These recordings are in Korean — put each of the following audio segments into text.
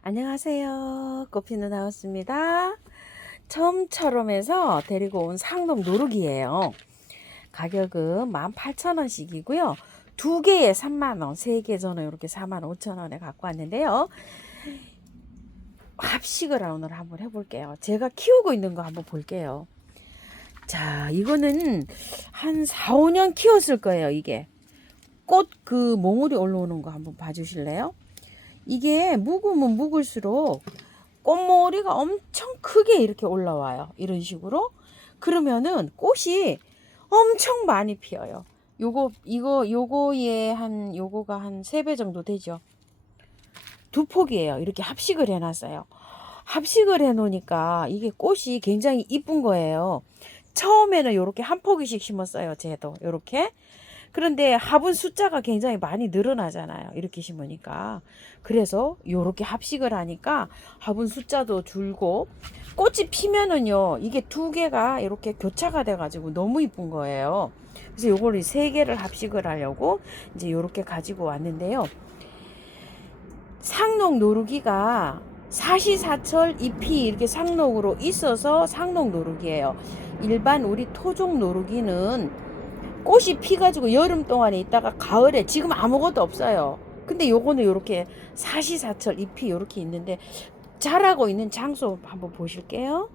안녕하세요. 꽃피는 하우스입니다. 처음처럼에서 데리고 온 상록 노루기예요. 가격은 18,000원씩이고요. 두 개에 3만원, 세 개 저는 이렇게 45,000원에 갖고 왔는데요. 합식을 오늘 한번 해볼게요. 제가 키우고 있는 거 한번 볼게요. 자, 이거는 한 4, 5년 키웠을 거예요. 이게 꽃 그 몽울이 올라오는 거 한번 봐주실래요? 이게 묵으면 묵을수록 꽃머리가 엄청 크게 이렇게 올라와요. 이런 식으로. 그러면은 꽃이 엄청 많이 피어요. 요거가 한 3배 정도 되죠. 두 폭이에요. 이렇게 합식을 해놨어요. 합식을 해놓으니까 이게 꽃이 굉장히 이쁜 거예요. 처음에는 요렇게 한 포기씩 심었어요. 쟤도 요렇게. 그런데 화분 숫자가 굉장히 많이 늘어나잖아요. 이렇게 심으니까. 그래서 요렇게 합식을 하니까 화분 숫자도 줄고 꽃이 피면은요. 이게 두 개가 이렇게 교차가 돼가지고 너무 이쁜 거예요. 그래서 요거를 세 개를 합식을 하려고 이제 요렇게 가지고 왔는데요. 상록 노루기가 사시사철 잎이 이렇게 상록으로 있어서 상록 노루기예요. 일반 우리 토종 노루기는 꽃이 피가지고 여름 동안에 있다가 가을에 지금 아무것도 없어요. 근데 요거는 요렇게 사시사철 잎이 요렇게 있는데 자라고 있는 장소 한번 보실게요.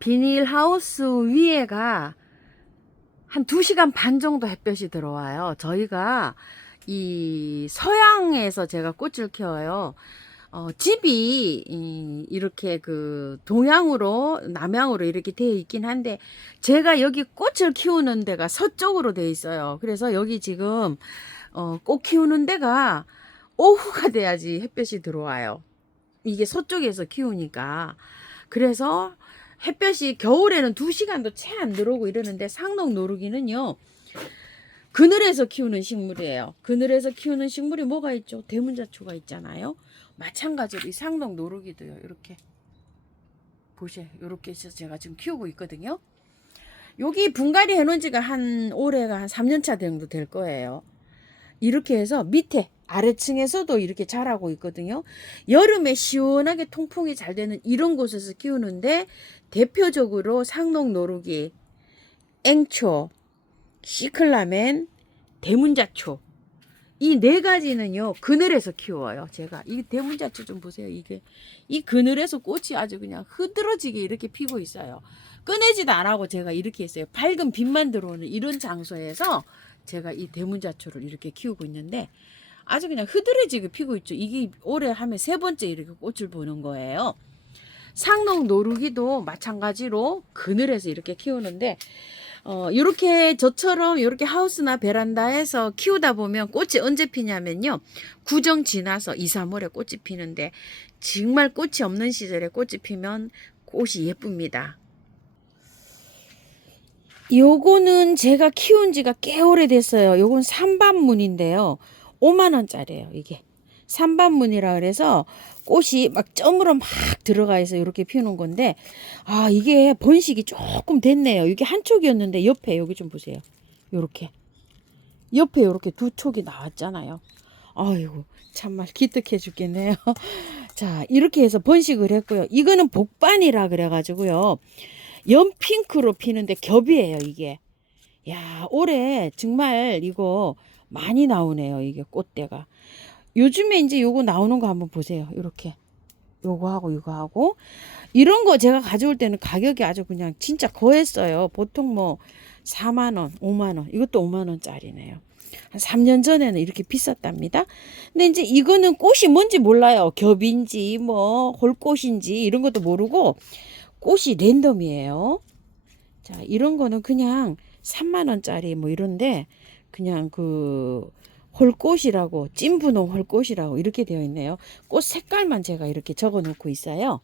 비닐하우스 위에가 한 2시간 반 정도 햇볕이 들어와요. 저희가 이 서양에서 제가 꽃을 키워요. 집이 이렇게 그 동양으로 남양으로 이렇게 되어 있긴 한데 제가 여기 꽃을 키우는 데가 서쪽으로 되어 있어요. 그래서 여기 지금 꽃 키우는 데가 오후가 돼야지 햇볕이 들어와요. 이게 서쪽에서 키우니까. 그래서 햇볕이 겨울에는 2시간도 채 안 들어오고 이러는데 상록 노루기는요. 그늘에서 키우는 식물이에요. 그늘에서 키우는 식물이 뭐가 있죠? 대문자초가 있잖아요. 마찬가지로 이 상록 노루기도요. 이렇게 보세요. 이렇게 해서 제가 지금 키우고 있거든요. 여기 분갈이 해놓은 지가 올해가 한 3년차 정도 될 거예요. 이렇게 해서 밑에 아래층에서도 이렇게 자라고 있거든요. 여름에 시원하게 통풍이 잘 되는 이런 곳에서 키우는데 대표적으로 상록 노루기, 앵초, 시클라멘, 대문자초 이 네 가지는요 그늘에서 키워요. 제가 이 대문자초 좀 보세요. 이게 이 그늘에서 꽃이 아주 그냥 흐드러지게 이렇게 피고 있어요. 꺼내지도 안 하고 제가 이렇게 했어요. 밝은 빛만 들어오는 이런 장소에서 제가 이 대문자초를 이렇게 키우고 있는데 아주 그냥 흐드러지게 피고 있죠. 이게 올해 하면 3번째 이렇게 꽃을 보는 거예요. 상록 노루기도 마찬가지로 그늘에서 이렇게 키우는데 이렇게 저처럼 이렇게 하우스나 베란다에서 키우다 보면 꽃이 언제 피냐면요. 구정 지나서 2, 3월에 꽃이 피는데 정말 꽃이 없는 시절에 꽃이 피면 꽃이 예쁩니다. 요거는 제가 키운 지가 꽤 오래됐어요. 요건 삼반문인데요. 5만원짜리예요. 이게. 삼반문이라 그래서 꽃이 막 점으로 막 들어가 있어 이렇게 피우는 건데 이게 번식이 조금 됐네요. 이게 한 촉이었는데 옆에 여기 좀 보세요. 요렇게 옆에 요렇게 2촉이 나왔잖아요. 아이고 참말 기특해 죽겠네요. 자 이렇게 해서 번식을 했고요. 이거는 복반이라 그래가지고요. 연핑크로 피는데 겹이에요 이게. 야 올해 정말 이거 많이 나오네요. 이게 꽃대가. 요즘에 이제 요거 나오는 거 한번 보세요. 이렇게 요거하고 이거하고 이런 거 제가 가져올 때는 가격이 아주 그냥 진짜 거했어요. 보통 뭐 4만원 5만원 이것도 5만원짜리네요. 한 3년 전에는 이렇게 비쌌답니다. 근데 이제 이거는 꽃이 뭔지 몰라요. 겹인지 뭐 홀꽃인지 이런 것도 모르고 꽃이 랜덤이에요. 자 이런 거는 그냥 3만원짜리 뭐 이런데 그냥 그 홀꽃이라고 찐분홍 홀꽃이라고 이렇게 되어 있네요. 꽃 색깔만 제가 이렇게 적어 놓고 있어요.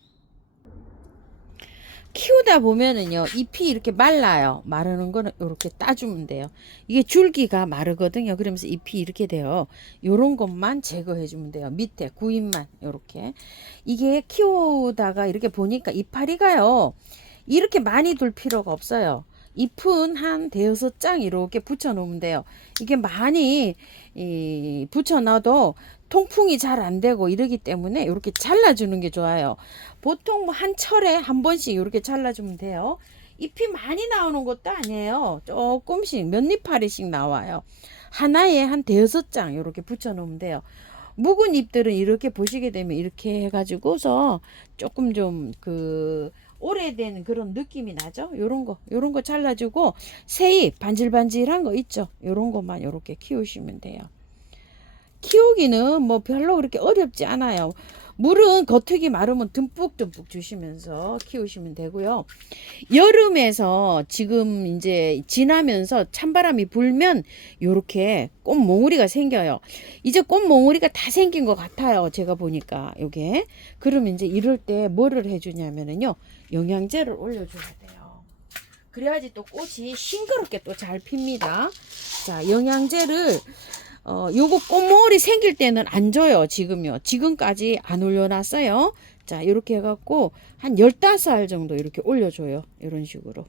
키우다 보면은요 잎이 이렇게 말라요. 마르는 거는 이렇게 따주면 돼요. 이게 줄기가 마르거든요. 그러면서 잎이 이렇게 돼요. 요런 것만 제거해 주면 돼요. 밑에 구잎만 이렇게. 이게 키우다가 이렇게 보니까 이파리가요 이렇게 많이 둘 필요가 없어요. 잎은 한 대여섯 장 이렇게 붙여 놓으면 돼요. 이게 많이 붙여 놔도 통풍이 잘 안 되고 이러기 때문에 이렇게 잘라주는 게 좋아요. 보통 뭐 한 철에 한 번씩 이렇게 잘라주면 돼요. 잎이 많이 나오는 것도 아니에요. 조금씩 몇 이파리씩 나와요. 하나에 한 대여섯 장 이렇게 붙여 놓으면 돼요. 묵은 잎들은 이렇게 보시게 되면 이렇게 해가지고서 조금 좀 오래된 그런 느낌이 나죠. 요런 거 잘라주고 새잎 반질반질한 거 있죠. 요런 것만 이렇게 키우시면 돼요. 키우기는 뭐 별로 그렇게 어렵지 않아요. 물은 겉흙이 마르면 듬뿍듬뿍 주시면서 키우시면 되고요. 여름에서 지금 이제 지나면서 찬바람이 불면 요렇게 꽃몽우리가 생겨요. 이제 꽃몽우리가 다 생긴 것 같아요. 제가 보니까 요게. 그러면 이제 이럴 때 뭐를 해주냐면은요. 영양제를 올려줘야 돼요. 그래야지 또 꽃이 싱그럽게 또 잘 핍니다. 자, 영양제를 요거 꽃몽울이 생길 때는 안 줘요. 지금요. 지금까지 안 올려놨어요. 자, 이렇게 해갖고 한 15알 정도 이렇게 올려줘요. 이런 식으로.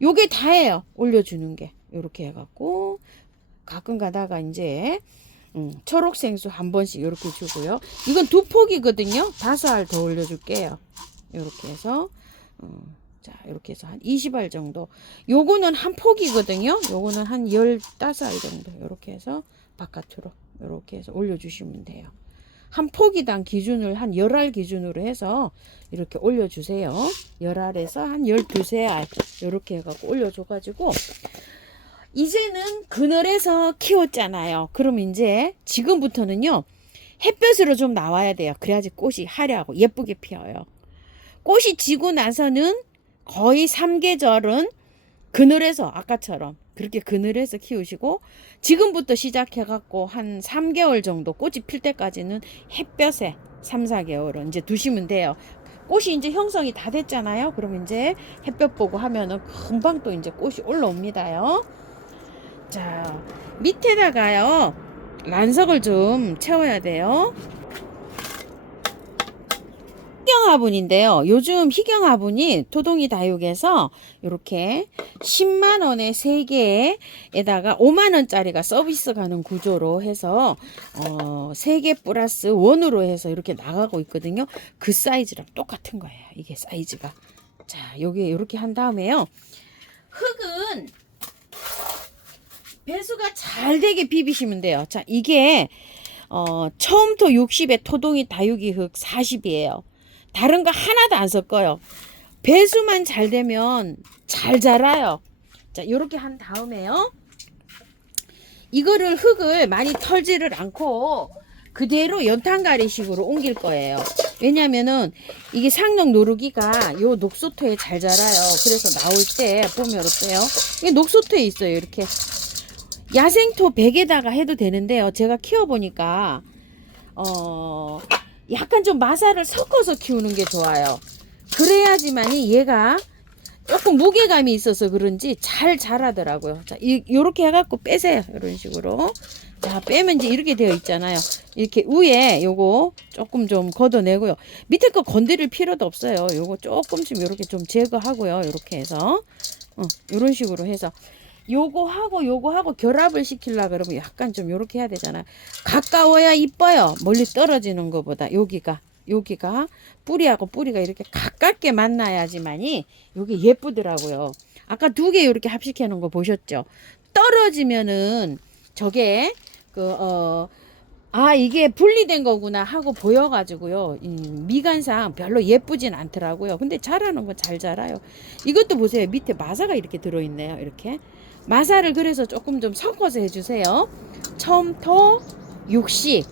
요게 다예요. 올려주는 게. 이렇게 해갖고 가끔 가다가 이제 초록생수 한 번씩 이렇게 주고요. 이건 2폭이거든요. 5알 더 올려줄게요. 이렇게 해서 자, 이렇게 해서 한 20알 정도. 요거는 한 폭이거든요. 요거는 한 15알 정도. 이렇게 해서 바깥으로 이렇게 해서 올려주시면 돼요. 한 폭이당 기준을 한 10알 기준으로 해서 이렇게 올려주세요. 10알에서 한 12알 이렇게 해갖고 올려줘가지고 이제는 그늘에서 키웠잖아요. 그럼 이제 지금부터는요. 햇볕으로 좀 나와야 돼요. 그래야지 꽃이 화려하고 예쁘게 피어요. 꽃이 지고 나서는 거의 3계절은 그늘에서 아까처럼 그렇게 그늘에서 키우시고 지금부터 시작해갖고 한 3개월 정도 꽃이 필 때까지는 햇볕에 3, 4개월은 이제 두시면 돼요. 꽃이 이제 형성이 다 됐잖아요. 그럼 이제 햇볕 보고 하면은 금방 또 이제 꽃이 올라옵니다요. 자, 밑에다가요 란석을 좀 채워야 돼요. 희경화분인데요. 요즘 희경화분이 토동이 다육에서 이렇게 10만원에 3개에다가 5만원짜리가 서비스 가는 구조로 해서 3개 플러스 1으로 해서 이렇게 나가고 있거든요. 그 사이즈랑 똑같은 거예요. 이게 사이즈가. 자, 여기 이렇게 한 다음에요. 흙은 배수가 잘 되게 비비시면 돼요. 자, 이게 처음부터 60에 토동이 다육이 흙 40이에요. 다른 거 하나도 안 섞어요. 배수만 잘 되면 잘 자라요. 자, 요렇게 한 다음에요. 이거를 흙을 많이 털지를 않고 그대로 연탄가리식으로 옮길 거예요. 왜냐면은 이게 상록 노루기가 요 녹소토에 잘 자라요. 그래서 나올 때 보면 어때요? 이게 녹소토에 있어요. 이렇게. 야생토 100에다가 해도 되는데요. 제가 키워보니까 약간 좀 마사를 섞어서 키우는 게 좋아요. 그래야지만이 얘가 조금 무게감이 있어서 그런지 잘 자라더라고요. 자, 요렇게 해갖고 빼세요. 이런 식으로. 자, 빼면 이제 이렇게 되어 있잖아요. 이렇게 위에 요거 조금 좀 걷어내고요. 밑에 거 건드릴 필요도 없어요. 요거 조금씩 이렇게 좀 제거하고요. 이렇게 해서. 이런 식으로 해서. 요거 하고 결합을 시키려 그러면 약간 좀 요렇게 해야 되잖아요. 가까워야 이뻐요. 멀리 떨어지는 것보다 여기가 뿌리하고 뿌리가 이렇게 가깝게 만나야지만이 요게 예쁘더라고요. 아까 2개 이렇게 합식해 놓은 거 보셨죠? 떨어지면은 저게 이게 분리된 거구나 하고 보여가지고요. 미간상 별로 예쁘진 않더라고요. 근데 자라는 건 잘 자라요. 이것도 보세요. 밑에 마사가 이렇게 들어있네요. 이렇게. 마사를 그래서 조금 좀 섞어서 해주세요. 첨토 60,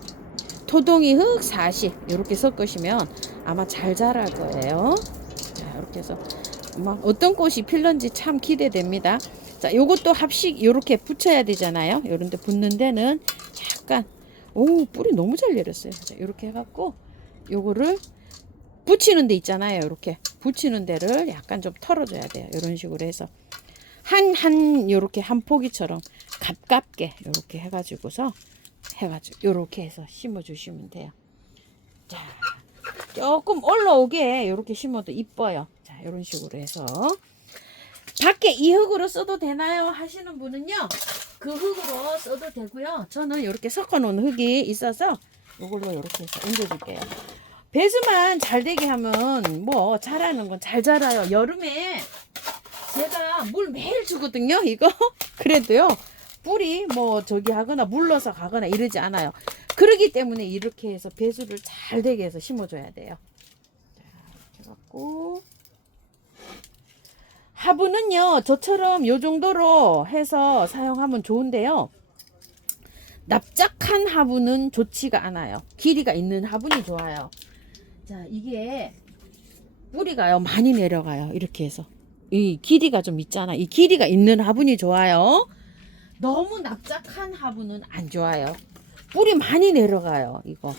토동이 흙 40 이렇게 섞으시면 아마 잘 자랄 거예요. 자, 이렇게 해서 막 어떤 꽃이 필런지 참 기대됩니다. 자, 요것도 합식 요렇게 붙여야 되잖아요. 요런데 붙는 데는 약간 뿌리 너무 잘 내렸어요. 자, 요렇게 해갖고 요거를 붙이는 데 있잖아요. 이렇게 붙이는 데를 약간 좀 털어줘야 돼요. 이런 식으로 해서 요렇게 한 포기처럼 가깝게 요렇게 해가지고서 요렇게 해서 심어주시면 돼요. 자, 조금 올라오게 요렇게 심어도 이뻐요. 자, 요런 식으로 해서 밖에 이 흙으로 써도 되나요? 하시는 분은요, 그 흙으로 써도 되고요. 저는 이렇게 섞어 놓은 흙이 있어서 이걸로 이렇게 해서 얹어줄게요. 배수만 잘 되게 하면 뭐 자라는 건 잘 자라요. 여름에 제가 물 매일 주거든요, 이거. 그래도요, 뿌리 뭐 저기 하거나 물러서 가거나 이러지 않아요. 그러기 때문에 이렇게 해서 배수를 잘 되게 해서 심어줘야 돼요. 자, 이렇게 해갖고 화분은요, 저처럼 요 정도로 해서 사용하면 좋은데요, 납작한 화분은 좋지가 않아요. 길이가 있는 화분이 좋아요. 자, 이게 뿌리가요 많이 내려가요. 이렇게 해서 이 길이가 좀 있잖아. 이 길이가 있는 화분이 좋아요. 너무 납작한 화분은 안 좋아요. 뿌리 많이 내려가요. 이거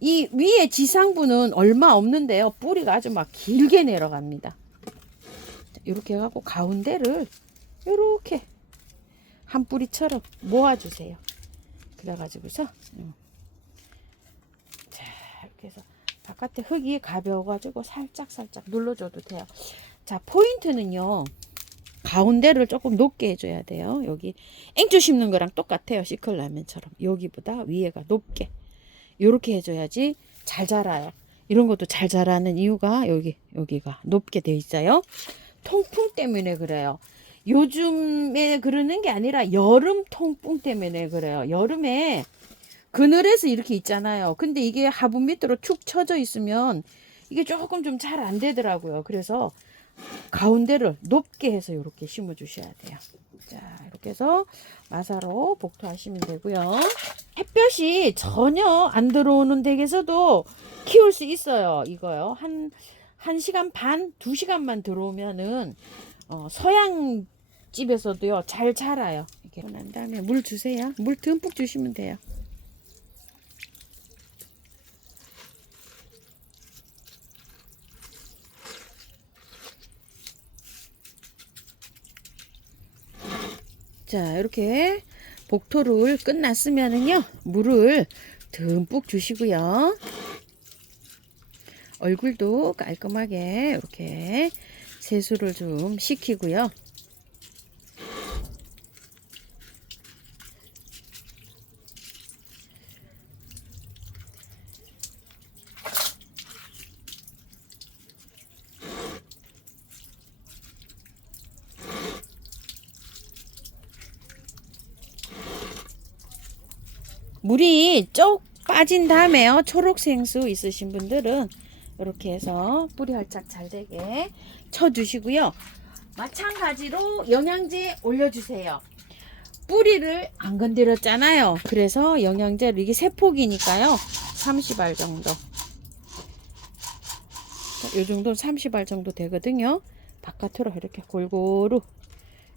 이 위에 지상부는 얼마 없는데요, 뿌리가 아주 막 길게 내려갑니다. 이렇게 해갖고 가운데를 이렇게 한 뿌리처럼 모아주세요. 그래가지고서 자, 이렇게 해서 바깥에 흙이 가벼워가지고 살짝 눌러줘도 돼요. 자, 포인트는요, 가운데를 조금 높게 해줘야 돼요. 여기 앵주 심는 거랑 똑같아요. 시클라멘처럼 여기보다 위에가 높게 이렇게 해줘야지 잘 자라요. 이런 것도 잘 자라는 이유가 여기가 높게 돼 있어요. 통풍 때문에 그래요. 요즘에 그러는 게 아니라 여름 통풍 때문에 그래요. 여름에 그늘에서 이렇게 있잖아요. 근데 이게 화분 밑으로 축 처져 있으면 이게 조금 좀 잘 안 되더라고요. 그래서 가운데를 높게 해서 이렇게 심어 주셔야 돼요. 자, 이렇게 해서 마사로 복토하시면 되고요. 햇볕이 전혀 안 들어오는 댁에서도 키울 수 있어요. 이거요. 한 1시간 반, 2시간만 들어오면은 서양 집에서도요 잘 자라요. 이렇게 난 다음에 물 주세요. 물 듬뿍 주시면 돼요. 자, 이렇게 복토를 끝났으면은요, 물을 듬뿍 주시고요. 얼굴도 깔끔하게 이렇게 세수를 좀 시키고요. 물이 쪽 빠진 다음에요, 초록 생수 있으신 분들은 이렇게 해서 뿌리 활짝 잘 되게 쳐주시고요. 마찬가지로 영양제 올려주세요. 뿌리를 안 건드렸잖아요. 그래서 영양제를, 이게 세 폭이니까요 30알 정도, 이 정도는 30알 정도 되거든요. 바깥으로 이렇게 골고루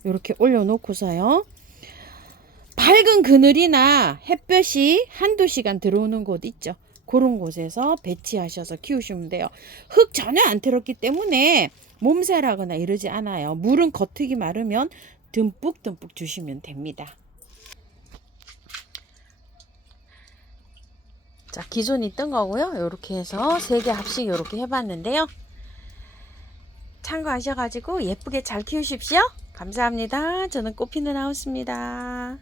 이렇게 올려놓고서요, 밝은 그늘이나 햇볕이 한두 시간 들어오는 곳 있죠. 그런 곳에서 배치하셔서 키우시면 돼요. 흙 전혀 안 틀었기 때문에 몸살하거나 이러지 않아요. 물은 겉흙이 마르면 듬뿍 주시면 됩니다. 자, 기존에 있던 거고요. 이렇게 해서 3개 합식 이렇게 해봤는데요. 참고하셔가지고 예쁘게 잘 키우십시오. 감사합니다. 저는 꽃피는 하우스입니다.